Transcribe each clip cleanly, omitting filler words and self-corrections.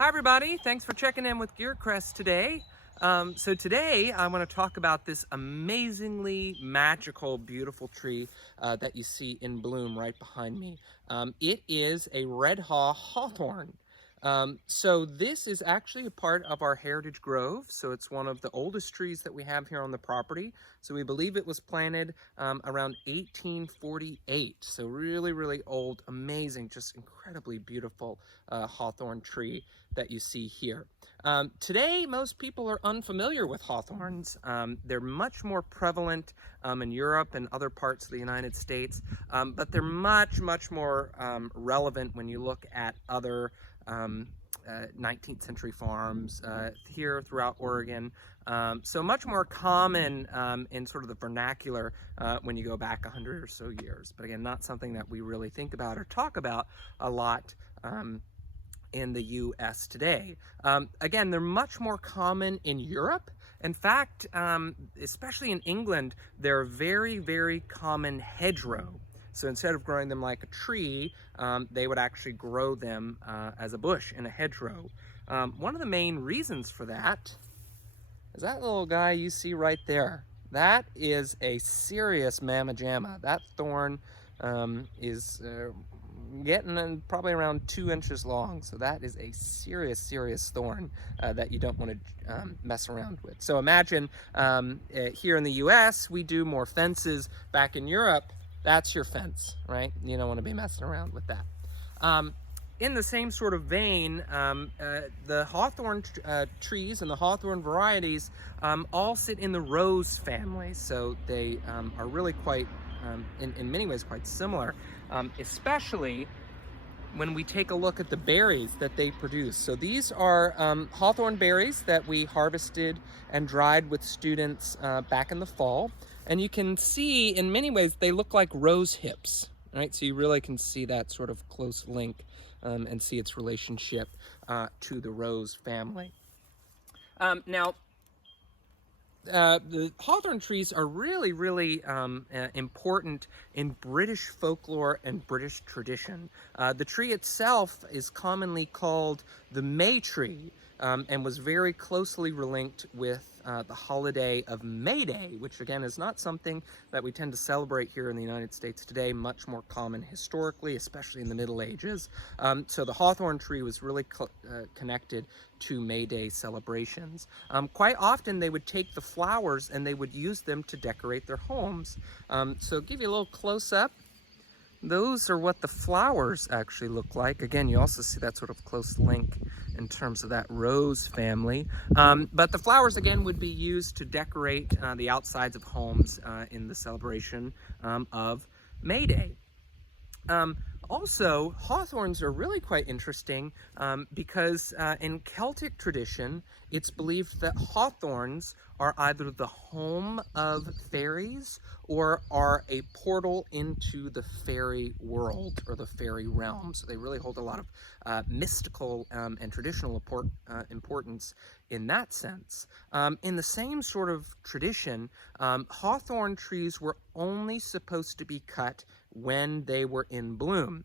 Hi everybody, thanks for checking in with GeerCrest today. So today I want to talk about this amazingly magical, beautiful tree that you see in bloom right behind me. It is a Redhaw Hawthorne. So this is actually a part of our Heritage Grove. So it's one of the oldest trees that we have here on the property. So we believe it was planted around 1848. So really, really old, amazing, just incredibly beautiful hawthorn tree that you see here. Today, most people are unfamiliar with hawthorns. They're much more prevalent in Europe and other parts of the United States, but they're much, much more relevant when you look at other 19th century farms here throughout Oregon. So much more common in sort of the vernacular when you go back 100 or so years. But again, not something that we really think about or talk about a lot in the US today. Again, they're much more common in Europe. In fact, especially in England, they're very, very common hedgerow. So instead of growing them like a tree, they would actually grow them as a bush in a hedgerow. One of the main reasons for that is that little guy you see right there. That is a serious mamma jamma. That thorn is getting probably around 2 inches long. So that is a serious, serious thorn that you don't want to mess around with. So imagine here in the US, we do more fences. Back in Europe, that's your fence, right? You don't want to be messing around with that. In the same sort of vein, the hawthorn trees and the hawthorn varieties all sit in the rose family. So they are really quite, in many ways, quite similar, especially when we take a look at the berries that they produce. So these are hawthorn berries that we harvested and dried with students back in the fall. And you can see, in many ways, they look like rose hips, right? So you really can see that sort of close link and see its relationship to the rose family. Now, the hawthorn trees are really, really important in British folklore and British tradition. The tree itself is commonly called the May tree and was very closely linked with the holiday of May Day, which again is not something that we tend to celebrate here in the United States today, much more common historically, especially in the Middle Ages. So the hawthorn tree was really connected to May Day celebrations. Quite often they would take the flowers and they would use them to decorate their homes. So give you a little close-up. Those are what the flowers actually look like. Again, you also see that sort of close link in terms of that rose family. But the flowers, again, would be used to decorate the outsides of homes in the celebration of May Day. Also, hawthorns are really quite interesting because in Celtic tradition, it's believed that hawthorns are either the home of fairies or are a portal into the fairy world or the fairy realm. So they really hold a lot of mystical and traditional importance in that sense. In the same sort of tradition, hawthorn trees were only supposed to be cut when they were in bloom.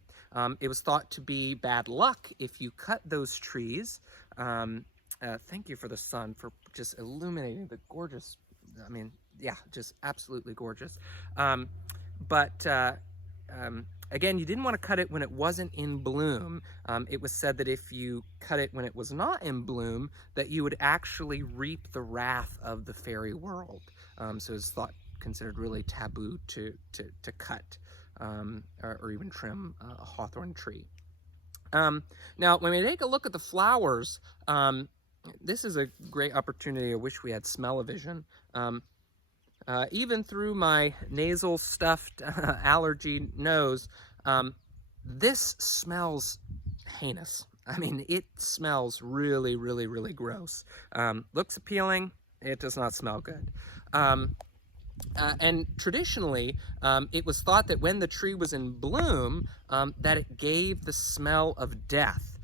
It was thought to be bad luck if you cut those trees. Thank you for the sun for just illuminating the gorgeous, I mean, yeah, just absolutely gorgeous. Again, you didn't want to cut it when it wasn't in bloom. It was said that if you cut it when it was not in bloom, that you would actually reap the wrath of the fairy world. So it's considered really taboo to cut or even trim a hawthorn tree. Now, when we take a look at the flowers, this is a great opportunity. I wish we had smell-o-vision. Even through my nasal stuffed allergy nose, this smells heinous. I mean, it smells really, really, really gross. Looks appealing, it does not smell good. And traditionally, it was thought that when the tree was in bloom, that it gave the smell of death.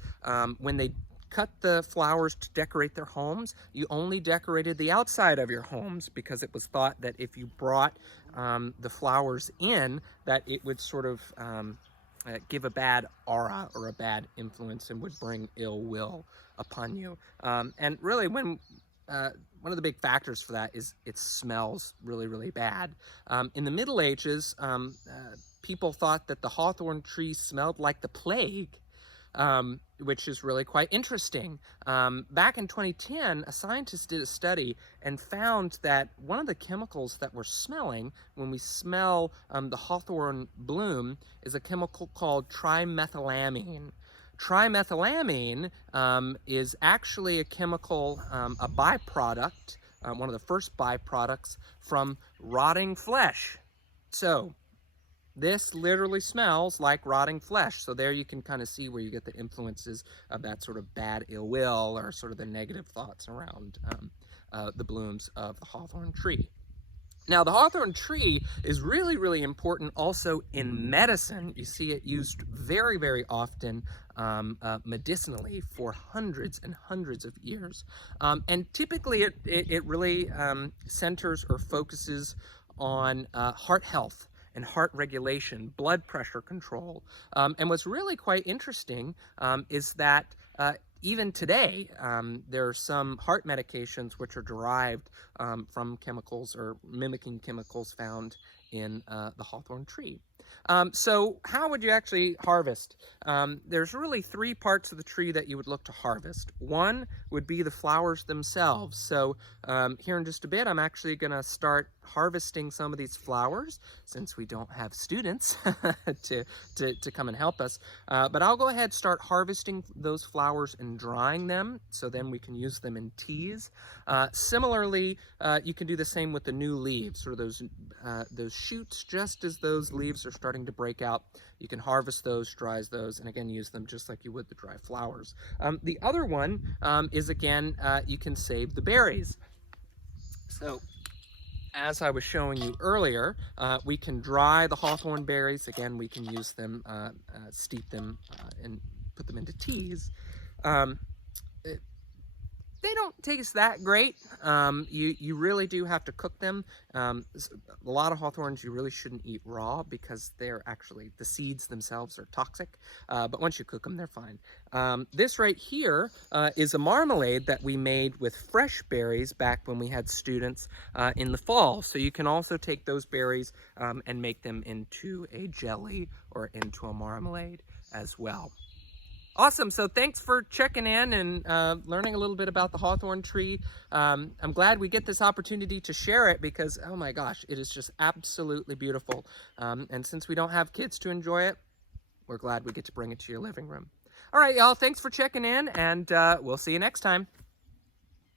When they cut the flowers to decorate their homes, you only decorated the outside of your homes because it was thought that if you brought the flowers in, that it would sort of give a bad aura or a bad influence and would bring ill will upon you. And really, one of the big factors for that is it smells really, really bad. In the Middle Ages, people thought that the hawthorn tree smelled like the plague, which is really quite interesting. Back in 2010, a scientist did a study and found that one of the chemicals that we're smelling when we smell the hawthorn bloom is a chemical called trimethylamine. Trimethylamine is actually a chemical, a byproduct, one of the first byproducts from rotting flesh. So this literally smells like rotting flesh. So there you can kind of see where you get the influences of that sort of bad ill will or sort of the negative thoughts around the blooms of the hawthorn tree. Now, the hawthorn tree is really, really important also in medicine. You see it used very, very often medicinally for hundreds and hundreds of years. And typically it really centers or focuses on heart health and heart regulation, blood pressure control. And what's really quite interesting is that even today, there are some heart medications which are derived from chemicals or mimicking chemicals found in the hawthorn tree. So how would you actually harvest? There's really three parts of the tree that you would look to harvest. One would be the flowers themselves. So here in just a bit, I'm actually going to start harvesting some of these flowers since we don't have students to come and help us. But I'll go ahead and start harvesting those flowers and drying them so then we can use them in teas. Similarly, you can do the same with the new leaves or those shoots just as those leaves are starting to break out. You can harvest those, dry those, and again use them just like you would the dry flowers. The other one is again, you can save the berries. So as I was showing you earlier, we can dry the hawthorn berries. Again, we can use them, steep them, and put them into teas. They don't taste that great. You really do have to cook them. A lot of hawthorns you really shouldn't eat raw because they're actually, the seeds themselves are toxic. But once you cook them, they're fine. This right here is a marmalade that we made with fresh berries back when we had students in the fall. So you can also take those berries and make them into a jelly or into a marmalade as well. Awesome. So thanks for checking in and learning a little bit about the hawthorn tree. I'm glad we get this opportunity to share it because, oh my gosh, it is just absolutely beautiful. And since we don't have kids to enjoy it, we're glad we get to bring it to your living room. All right, y'all. Thanks for checking in, and we'll see you next time.